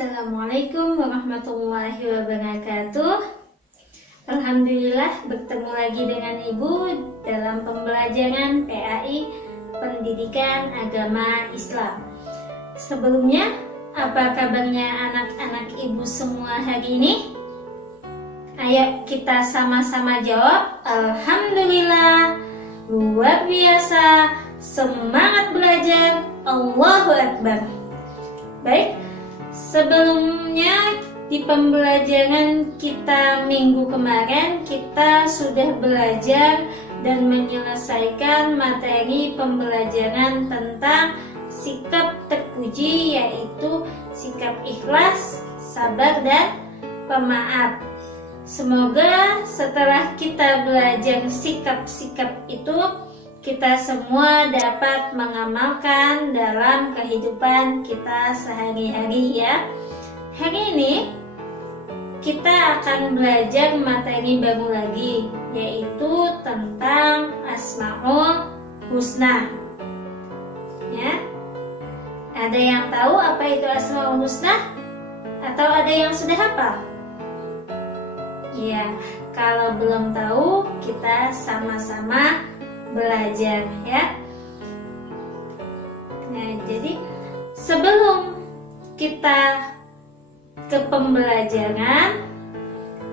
Assalamualaikum warahmatullahi wabarakatuh. Alhamdulillah bertemu lagi dengan Ibu dalam pembelajaran PAI Pendidikan Agama Islam. Sebelumnya, apa kabarnya anak-anak Ibu semua hari ini? Ayo kita sama-sama jawab. Alhamdulillah, luar biasa, semangat belajar, Allahu Akbar. Baik, sebelumnya di pembelajaran kita minggu kemarin kita sudah belajar dan menyelesaikan materi pembelajaran tentang sikap terpuji, yaitu sikap ikhlas, sabar, dan pemaaf. Semoga setelah kita belajar sikap-sikap itu, kita semua dapat mengamalkan dalam kehidupan kita sehari-hari ya. Hari ini kita akan belajar materi baru lagi, yaitu tentang Asmaul Husna. Ya. Ada yang tahu apa itu Asmaul Husna? Atau ada yang sudah hafal? Ya, kalau belum tahu, kita sama-sama belajar ya. Nah, jadi sebelum kita ke pembelajaran,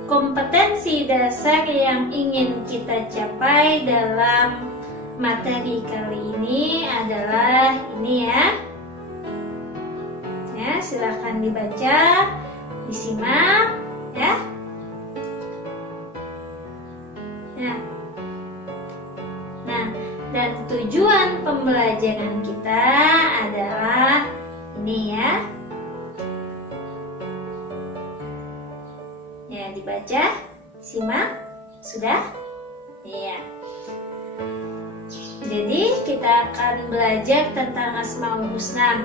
kompetensi dasar yang ingin kita capai dalam materi kali ini adalah ini ya. Ya, silakan dibaca, disimak ya. Nah, dan tujuan pembelajaran kita adalah ini ya. Ya, dibaca, simak, sudah? Iya. Jadi kita akan belajar tentang Asmaul Husna.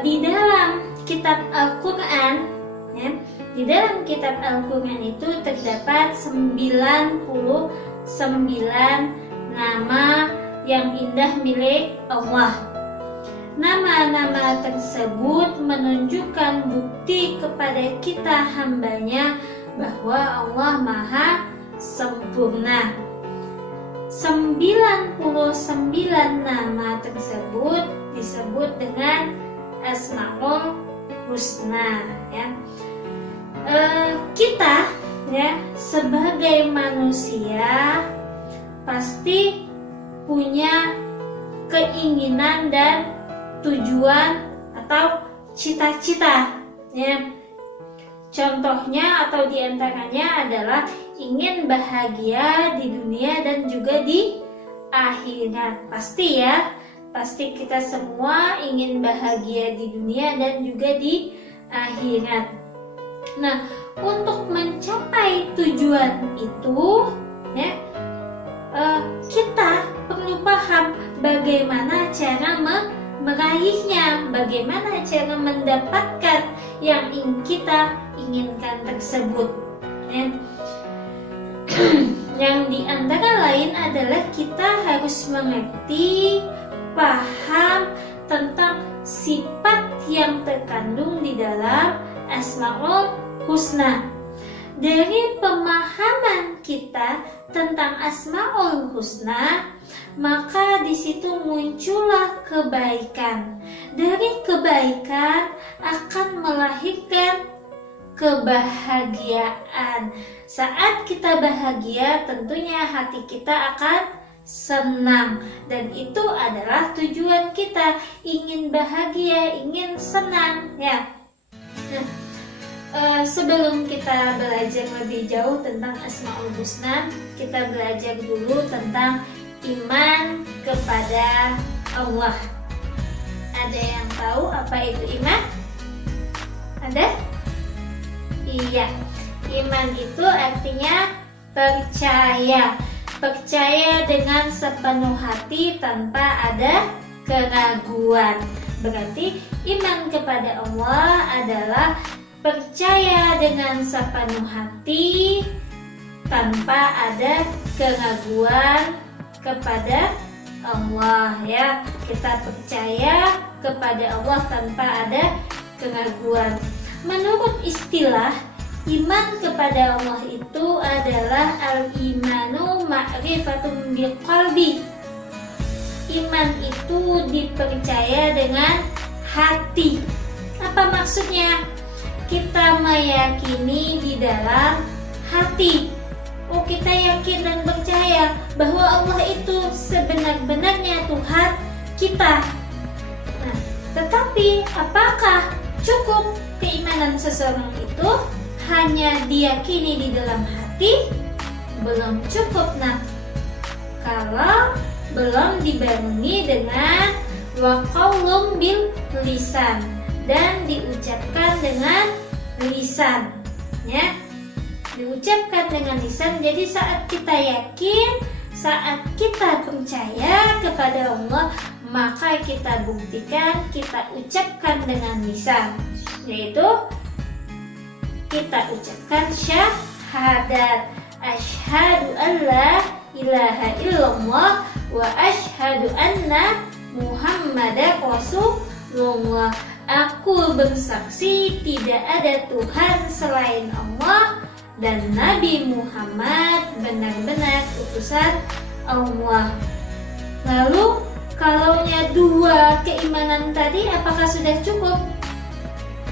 Di dalam kitab Al-Quran, ya, di dalam kitab Al-Quran itu terdapat 99 nama yang indah milik Allah. Nama-nama tersebut menunjukkan bukti kepada kita hambanya bahwa Allah Maha Sempurna. 99 nama tersebut disebut dengan Asmaul Husna ya. Kita ya sebagai manusia pasti punya keinginan dan tujuan atau cita-cita ya. Contohnya atau diantaranya adalah ingin bahagia di dunia dan juga di akhirat. Pasti ya, pasti kita semua ingin bahagia di dunia dan juga di akhirat. Nah, untuk mencapai tujuan itu ya, kita perlu paham bagaimana cara meraihnya, bagaimana cara mendapatkan yang kita inginkan tersebut ya. Yang di antara lain adalah kita harus mengerti, paham tentang sifat yang terkandung di dalam Asmaul Husna. Dari pemahaman kita tentang Asmaul Husna, maka di situ muncullah kebaikan. Dari kebaikan akan melahirkan kebahagiaan. Saat kita bahagia, tentunya hati kita akan senang, dan itu adalah tujuan kita, ingin bahagia, ingin senang ya. Nah, sebelum kita belajar lebih jauh tentang Asmaul Husna, kita belajar dulu tentang iman kepada Allah. Ada yang tahu apa itu iman? Ada? Iya, iman itu artinya percaya. Percaya dengan sepenuh hati tanpa ada keraguan. Berarti iman kepada Allah adalah percaya dengan sepenuh hati tanpa ada keraguan kepada Allah ya. Kita percaya kepada Allah tanpa ada keraguan. Menurut istilah, iman kepada Allah itu adalah al-imanu ma'rifatun bil qalbi. Iman itu dipercaya dengan hati. Apa maksudnya? Kita meyakini di dalam hati. Oh, kita yakin dan percaya bahwa Allah itu sebenar-benarnya Tuhan kita. Nah, tetapi apakah cukup keimanan seseorang itu hanya diyakini di dalam hati? Belum cukup, nah. Kalau belum dibarengi dengan wa qaulun bil lisan, dan diucapkan dengan lisan, ya. Diucapkan dengan lisan. Jadi saat kita yakin, saat kita percaya kepada Allah, maka kita buktikan, kita ucapkan dengan lisan, yaitu kita ucapkan syahadat, asyhadu an la ilaha illallah wa asyhadu anna muhammadar rasulullah. Aku bersaksi tidak ada Tuhan selain Allah dan Nabi Muhammad benar-benar utusan Allah. Lalu kalaunya dua keimanan tadi, apakah sudah cukup?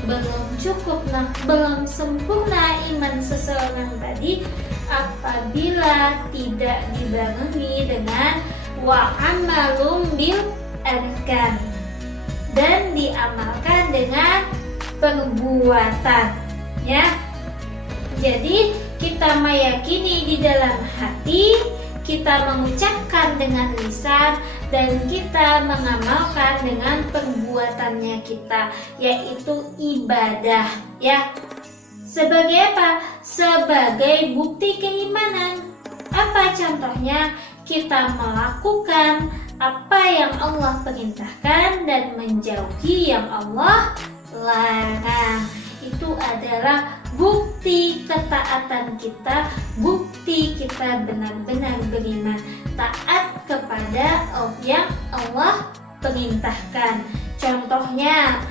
Belum cukup, nah. Belum sempurna iman seseorang tadi apabila tidak dibarengi dengan wa amalum bil arkan, dan diamalkan dengan perbuatan, ya. Jadi kita meyakini di dalam hati, kita mengucapkan dengan lisan, dan kita mengamalkan dengan perbuatannya kita, yaitu ibadah, ya. Sebagai apa? Sebagai bukti keimanan. Apa contohnya? Kita melakukan apa yang Allah perintahkan dan menjauhi yang Allah larang. Itu adalah bukti ketaatan kita, bukti kita benar-benar beriman, taat kepada yang Allah perintahkan. Contohnya,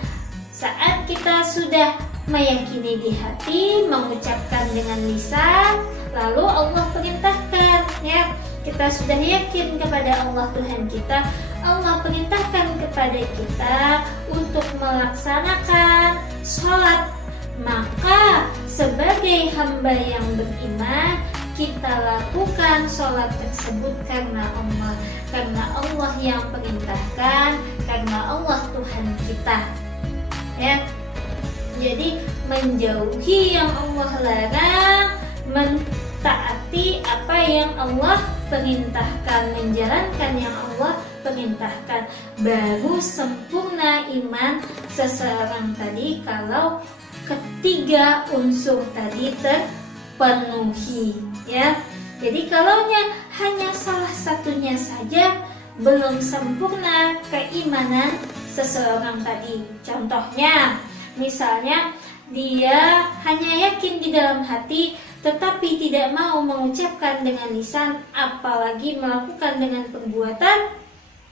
saat kita sudah meyakini di hati, mengucapkan dengan lisan, lalu Allah perintahkan, ya. Kita sudah yakin kepada Allah Tuhan kita, Allah perintahkan kepada kita untuk melaksanakan sholat. Maka sebagai hamba yang beriman, kita lakukan sholat tersebut karena Allah yang perintahkan, karena Allah Tuhan kita, ya. Jadi menjauhi yang Allah larang, mentaati apa yang Allah perintahkan, menjalankan yang Allah perintahkan, baru sempurna iman seseorang tadi kalau ketiga unsur tadi terpenuhi, ya. Jadi kalaunya hanya salah satunya saja, belum sempurna keimanan seseorang tadi. Contohnya, misalnya dia hanya yakin di dalam hati tetapi tidak mau mengucapkan dengan lisan, apalagi melakukan dengan perbuatan,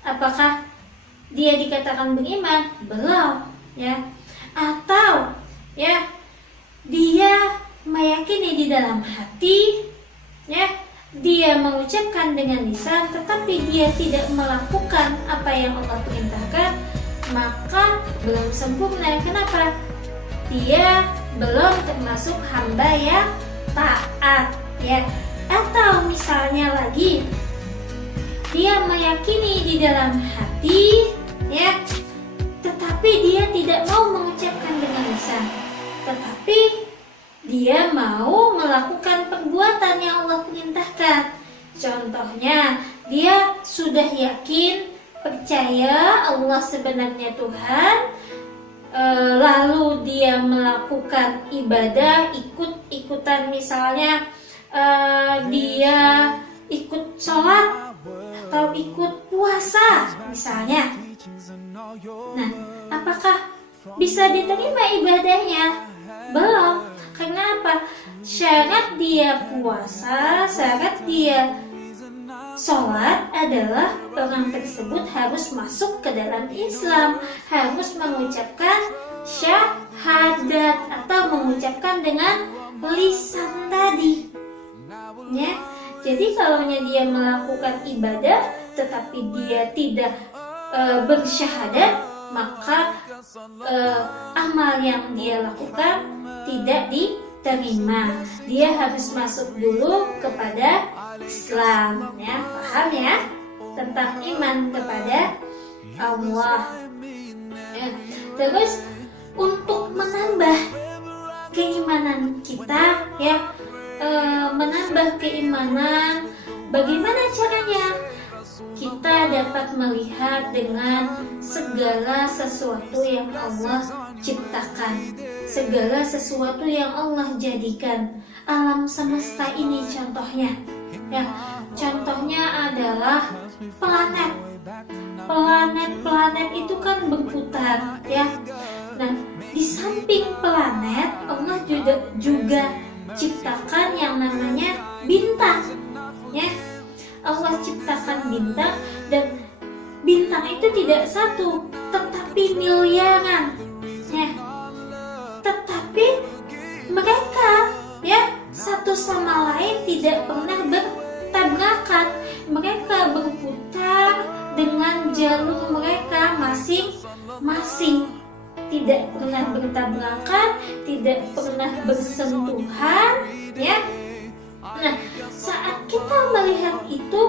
apakah dia dikatakan beriman? Belum, ya. Atau, ya, dia meyakini di dalam hati, ya, dia mengucapkan dengan lisan tetapi dia tidak melakukan apa yang Allah perintahkan, maka belum sempurna. Kenapa? Dia belum termasuk hamba yang taat, ya. Atau misalnya lagi, dia meyakini di dalam hati, ya, tetapi dia tidak mau mengucapkan dengan lisan, tetapi dia mau melakukan perbuatan yang Allah perintahkan. Contohnya, dia sudah yakin, percaya Allah sebenarnya Tuhan, lalu dia melakukan ibadah, ikut-ikutan, misalnya dia ikut sholat atau ikut puasa misalnya. Nah, apakah bisa diterima ibadahnya? Belum. Karena apa? Syarat dia puasa, syarat dia sholat adalah orang tersebut harus masuk ke dalam Islam, harus mengucapkan syahadat. mengucapkan dengan lisan tadi. Ya, jadi kalau dia melakukan ibadah tetapi dia tidak bersyahadat, maka amal yang dia lakukan tidak diterima. Dia harus masuk dulu kepada Islam, ya, paham ya, tentang iman kepada Allah. Ya. Terus untuk menambah keimanan kita, ya, menambah keimanan, bagaimana caranya? Kita dapat melihat dengan segala sesuatu yang Allah ciptakan, segala sesuatu yang Allah jadikan. Alam semesta ini contohnya, ya, contohnya adalah planet. Planet itu kan berputar, ya. Nah, di samping planet Allah juga ciptakan yang namanya bintang, ya. Allah ciptakan bintang, dan bintang itu tidak satu tetapi miliaran, ya. Tetapi mereka, ya, satu sama lain tidak pernah bertabrakan. Mereka berputar dengan jalur mereka masing-masing, tidak pernah bertabrakan, tidak pernah bersentuhan, ya. Nah, saat kita melihat itu,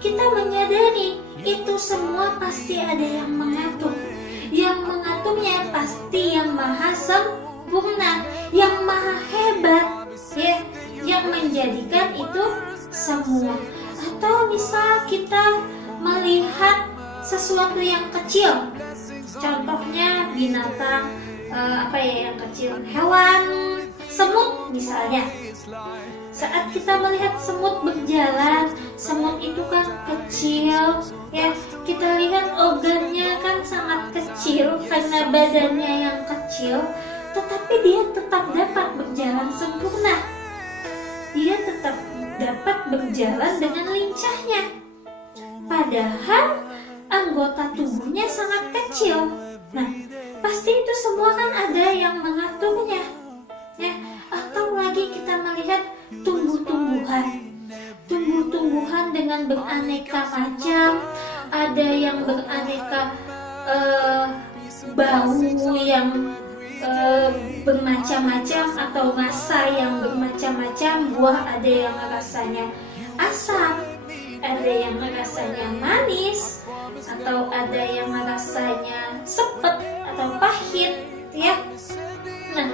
kita menyadari itu semua pasti ada yang mengatur. Yang mengaturnya pasti yang maha sempurna, yang maha hebat, ya, yang menjadikan itu semua. Atau misal kita melihat sesuatu yang kecil, contohnya binatang, yang kecil, hewan, semut misalnya. Saat kita melihat semut berjalan, semut itu kan kecil, ya, kita lihat organnya kan sangat kecil karena badannya yang kecil, tetapi dia tetap dapat berjalan sempurna. Dia tetap dapat berjalan dengan lincahnya. Padahal anggota tubuhnya sangat kecil. Nah, pasti itu semua kan ada yang mengaturnya, ya. Atau lagi kita melihat tumbuh-tumbuhan dengan beraneka macam, ada yang beraneka bau yang bermacam-macam atau rasa yang bermacam-macam. Buah ada yang rasanya asam, ada yang rasanya manis, atau ada yang rasanya sepet atau pahit, ya. Nah,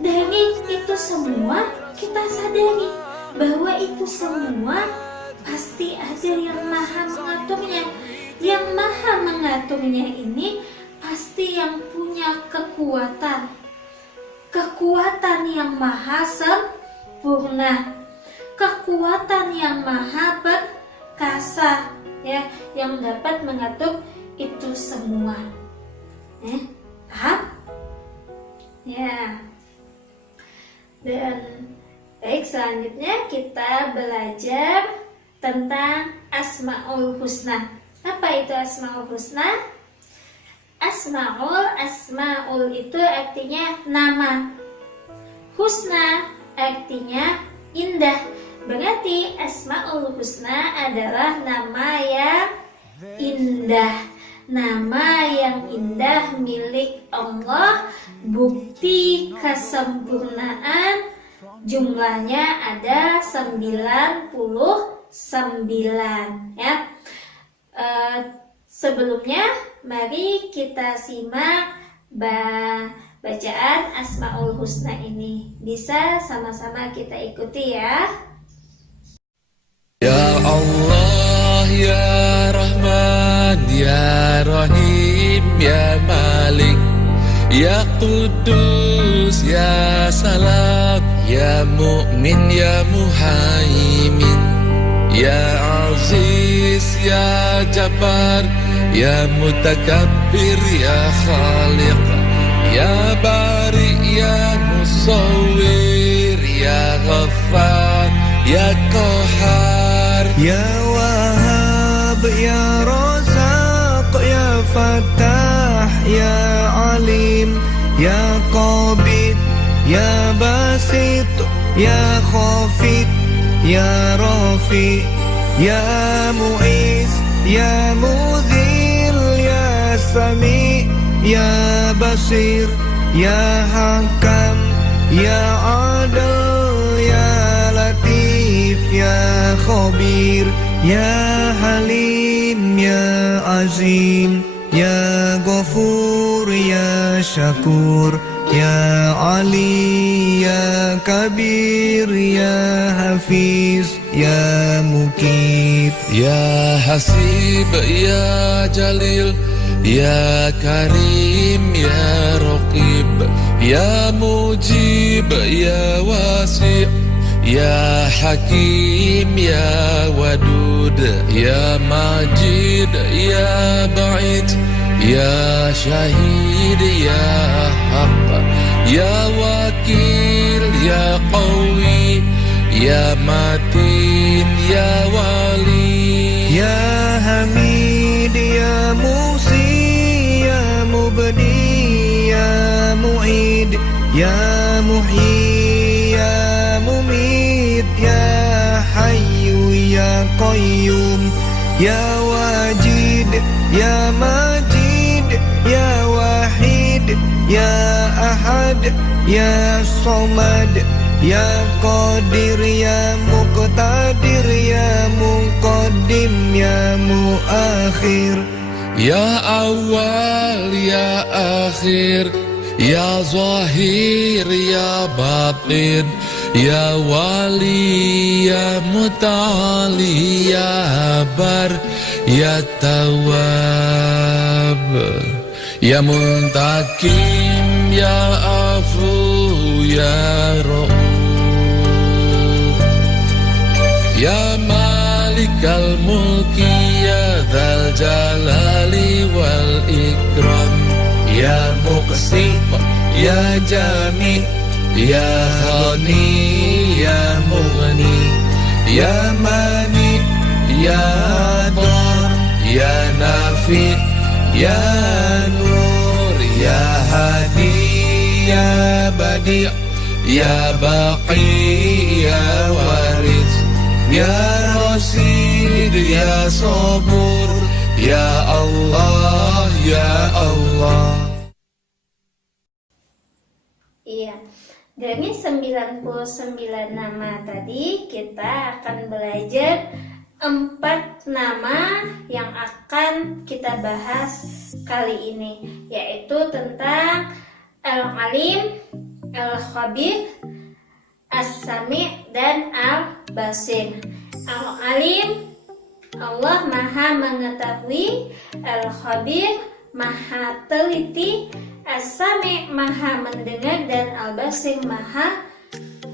dari itu semua kita sadari bahwa itu semua pasti ada yang maha mengaturnya. Yang maha mengaturnya ini pasti yang punya kekuatan yang maha sempurna, kekuatan yang maha perkasa, ya, yang dapat mengatur itu semua. Paham? Ya. Dan baik, selanjutnya kita belajar tentang Asmaul Husna. Apa itu Asmaul Husna? Asmaul itu artinya nama. Husna artinya indah. Berarti Asmaul Husna adalah nama yang indah. Nama yang indah milik Allah, bukti kesempurnaan, jumlahnya ada 99, ya. Sebelumnya mari kita simak bacaan Asmaul Husna ini. Bisa sama-sama kita ikuti, ya. Ya Allah, ya Rahman, ya Rahim, ya Malik, ya Qudus, ya Salam, ya Mu'min, ya Muhaimin, ya Aziz, ya Jabbar, ya Mutakabbir, ya Khaliq, ya Bari, ya Musawwir, ya Ghaffar, ya Qahar, ya Wahhab, ya Razaq, ya Fattah, ya Alim, ya Qabid, Ya Basit, Ya Khafid, Ya Rafi, Ya Mu'iz, Ya Mudhil, Ya Sami, Ya Basir, Ya Hakam, Ya Adil, Ya Latif, Ya Khabir, Ya Halim, Ya Azim, Ya Ghafur, Ya Syakur, Ya Ali, Ya Kabir, Ya Hafiz, Ya Mukib. Ya Hasib, Ya Jalil, Ya Karim, Ya Raqib, Ya Mujib, Ya Wasi', Ya Hakim, Ya Wadud, Ya Majid, Ya Ba'id, Ya Syahid, Ya Haq, Ya Wakil, Ya Qawi, Ya Matin, Ya Wali. Ya Hamid, Ya Musi, Ya Mubdi, Ya Mu'id, Ya Muhyi, Ya Mumit, Ya Hayyu, Ya Qayyum, Ya Wajid, Ya Majid, Ya Wahid, Ya Ahad, Ya Somad, Ya Qadir, Ya Muqtadir, Ya Muqaddim, Ya Muakhir. Ya Awal, Ya Akhir, Ya Zahir, Ya Batin, Ya Wali, Ya Muta'ali, Ya Bar, Ya Tawab, Ya Muntakim, Ya Afu, Ya Ra'uf, Ya Malikal Mulki, Ya Dzal Jalali wal Ikram, Ya Muqsit, Ya Jami, Ya Khani, Ya Mughni, Ya Mani, Ya Dar, Ya Nafi, Ya Nur, Ya Hadi, Ya Badi', Ya Baqi, Ya Waris, Ya Rasid, Ya Sabur, Ya Allah, Ya Allah. Iya, dari 99 nama tadi kita akan belajar 4 nama yang akan kita bahas kali ini, yaitu tentang Al-Alim, Al-Khabir, As-Sami' dan Al-Basir. Al-Alim, Allah Maha Mengetahui. Al-Khabir, Maha Teliti. As-Sami' Maha Mendengar. Dan Al-Basir, Maha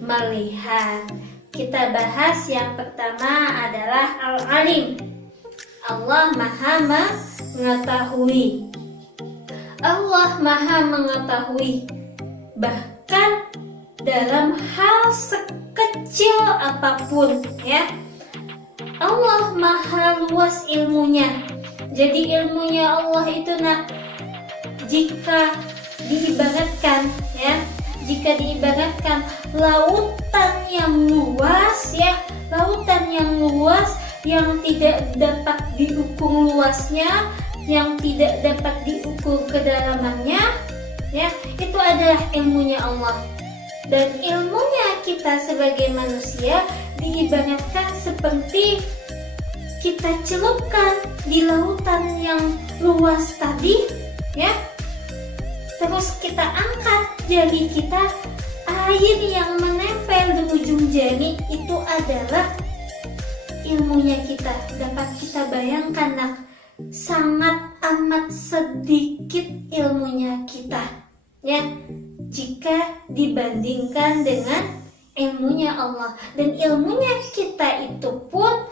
Melihat. Kita bahas yang pertama adalah Al-Alim. Allah Maha Mengetahui. Allah Maha Mengetahui bahkan dalam hal sekecil apapun, ya. Allah Maha luas ilmunya. Jadi ilmunya Allah itu jika diibaratkan, ya, jika diibaratkan lautan yang luas, ya, lautan yang luas yang tidak dapat diukur luasnya, yang tidak dapat diukur kedalamannya, ya, itu adalah ilmunya Allah. Dan ilmunya kita sebagai manusia diibaratkan seperti kita celupkan di lautan yang luas tadi, ya. Terus kita angkat jari kita, air yang menempel di ujung jari itu adalah ilmunya kita. Dapat kita bayangkan, nak, sangat amat sedikit ilmunya kita, ya, jika dibandingkan dengan ilmunya Allah. Dan ilmunya kita itu pun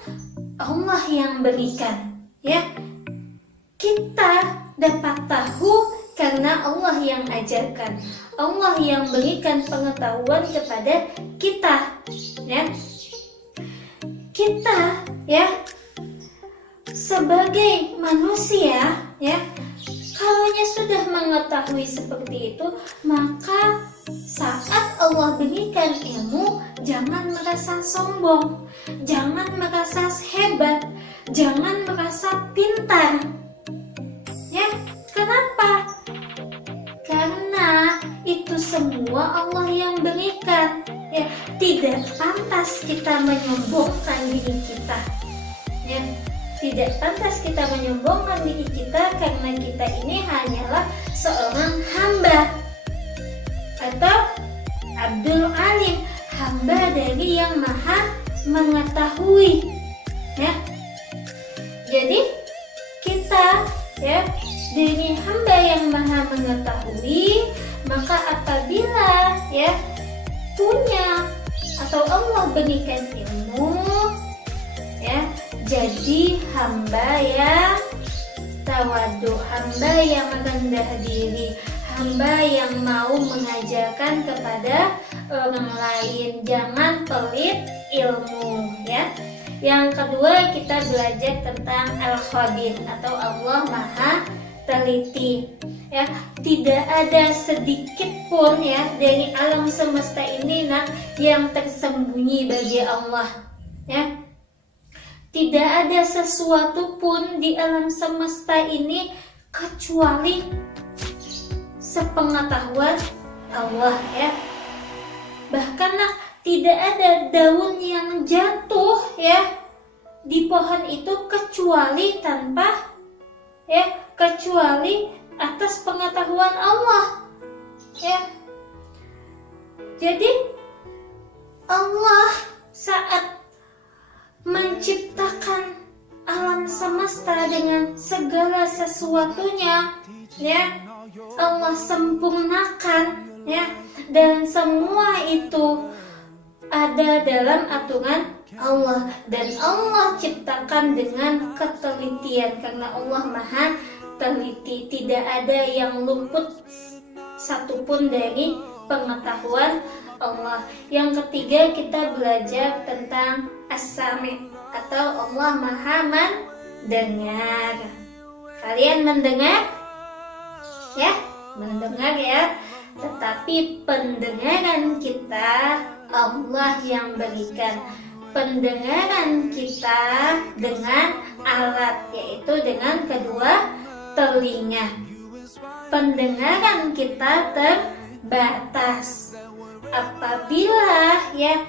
Allah yang berikan, ya. Kita dapat tahu karena Allah yang ajarkan, Allah yang berikan pengetahuan kepada kita, ya. Kita, ya, sebagai manusia, ya, Kalaunya sudah mengetahui seperti itu, maka saat Allah berikan ilmu, jangan merasa sombong, jangan merasa hebat, jangan merasa pintar. Ya, kenapa? Karena itu semua Allah yang berikan. Ya, tidak pantas kita menyombongkan diri kita. Ya, tidak pantas kita menyombongkan diri kita karena kita ini hanyalah seorang hamba atau Abdul Alim, hamba dari yang maha mengetahui. Ya, jadi kita ya dari hamba yang maha mengetahui, maka apabila ya punya atau Allah berikan ilmu, ya jadi hamba yang tawadu, hamba yang rendah diri, hamba yang mau mengajarkan kepada orang lain, jangan pelit ilmu. Ya, yang kedua kita belajar tentang Al-Khabir atau Allah Maha Teliti. Ya, tidak ada sedikit pun ya dari alam semesta ini yang tersembunyi bagi Allah. Ya, tidak ada sesuatu pun di alam semesta ini kecuali sepengetahuan Allah. Ya, bahkan tidak ada daun yang jatuh ya di pohon itu kecuali kecuali atas pengetahuan Allah. Ya, jadi Allah saat menciptakan alam semesta dengan segala sesuatunya, ya Allah sempurnakan, ya, dan semua itu ada dalam aturan Allah, dan Allah ciptakan dengan ketelitian karena Allah Maha Teliti. Tidak ada yang luput satupun dari pengetahuan Allah. Yang ketiga kita belajar tentang As-Sami atau Allah Maha mendengar. Kalian mendengar? Ya, mendengar ya. Tetapi pendengaran kita Allah yang berikan. Pendengaran kita dengan alat, yaitu dengan kedua telinga. Pendengaran kita terbatas. Apabila ya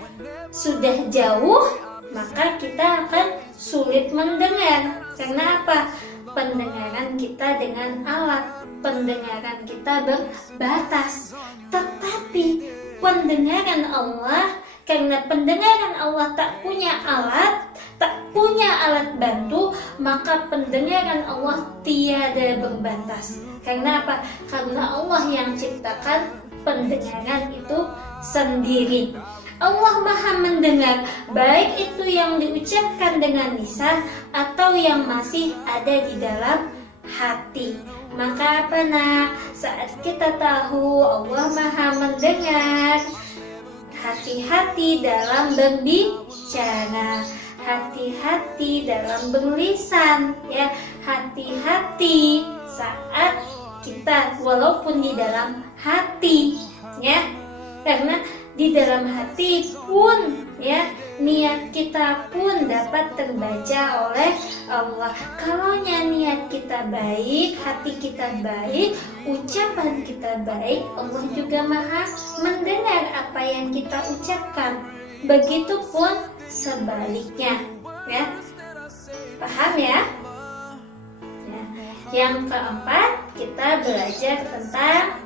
sudah jauh, maka kita akan sulit mendengar. Karena apa? Pendengaran kita dengan alat, pendengaran kita berbatas. Tetapi pendengaran Allah, karena pendengaran Allah tak punya alat, tak punya alat bantu, maka pendengaran Allah tiada berbatas. Karena apa? Karena Allah yang ciptakan pendengaran itu sendiri. Allah Maha mendengar, baik itu yang diucapkan dengan lisan atau yang masih ada di dalam hati. Maka apa saat kita tahu Allah Maha mendengar, hati-hati dalam berbicara, hati-hati dalam berlisan, ya, hati-hati saat kita walaupun di dalam hati, ya, karena di dalam hati pun ya niat kita pun dapat terbaca oleh Allah. Kalau niat kita baik, hati kita baik, ucapan kita baik, Allah juga Maha mendengar apa yang kita ucapkan. Begitupun sebaliknya, ya. Paham ya? Yang keempat, kita belajar tentang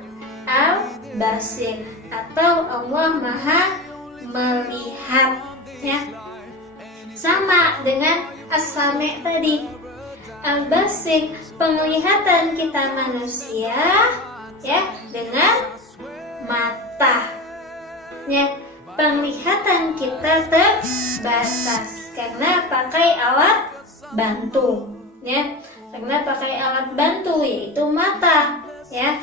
Al-Basir atau Allah Maha melihat, ya. Sama dengan As-Sami tadi. Al-Basir, penglihatan kita manusia, ya, dengan mata. Ya, penglihatan kita terbatas karena pakai alat bantu, ya. Karena pakai alat bantu yaitu mata, ya.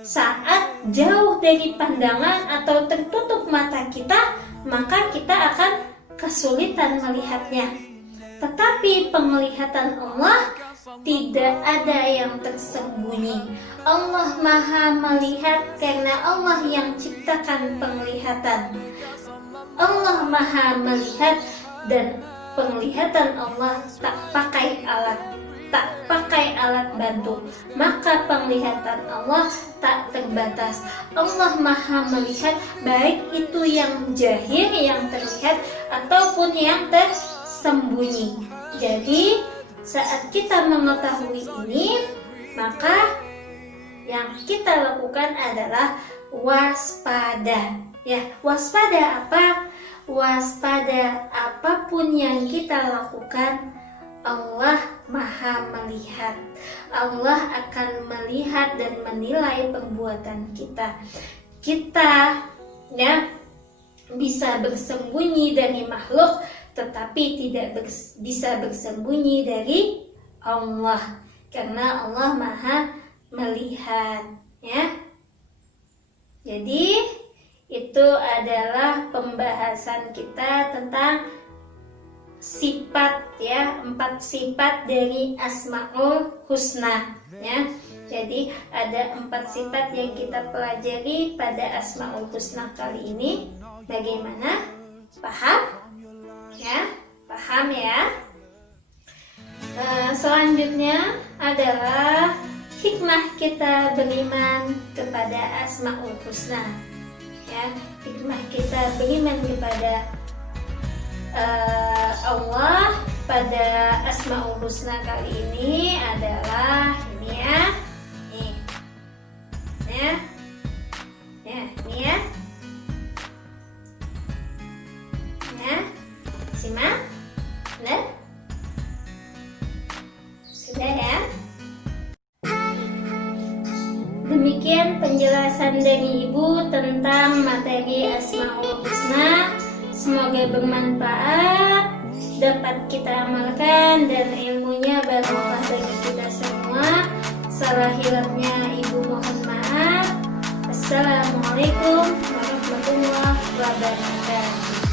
Saat jauh dari pandangan atau tertutup mata kita, maka kita akan kesulitan melihatnya. Tetapi penglihatan Allah tidak ada yang tersembunyi. Allah Maha melihat karena Allah yang ciptakan penglihatan. Allah Maha melihat dan penglihatan Allah tak pakai alat bantu, maka penglihatan Allah tak terbatas. Allah Maha melihat baik itu yang zahir, yang terlihat ataupun yang tersembunyi. Jadi saat kita mengetahui ini, maka yang kita lakukan adalah waspada. Ya, waspada apa? Waspada apapun yang kita lakukan, Allah Maha melihat. Allah akan melihat dan menilai perbuatan kita. Kita ya bisa bersembunyi dari makhluk, tetapi tidak bisa bersembunyi dari Allah, karena Allah Maha melihat, ya. Jadi itu adalah pembahasan kita tentang sifat, ya, 4 sifat dari Asmaul Husna, ya. Jadi ada 4 sifat yang kita pelajari pada Asmaul Husna kali ini. Bagaimana? Paham? Ya, paham ya? Selanjutnya adalah hikmah kita beriman kepada Asmaul Husna. Ya, hikmah kita beriman kepada Allah pada Asmaul Husna kali ini adalah ini ya. Nih. Ya. Ya, ini ya. Ya. Simak. Nah. Sudah ya. Demikian penjelasan dari Ibu tentang materi Asmaul Husna. Semoga bermanfaat, dapat kita amalkan, dan ilmunya barokah bagi kita semua. Salah hilangnya Ibu mohon maaf. Assalamualaikum warahmatullahi wabarakatuh.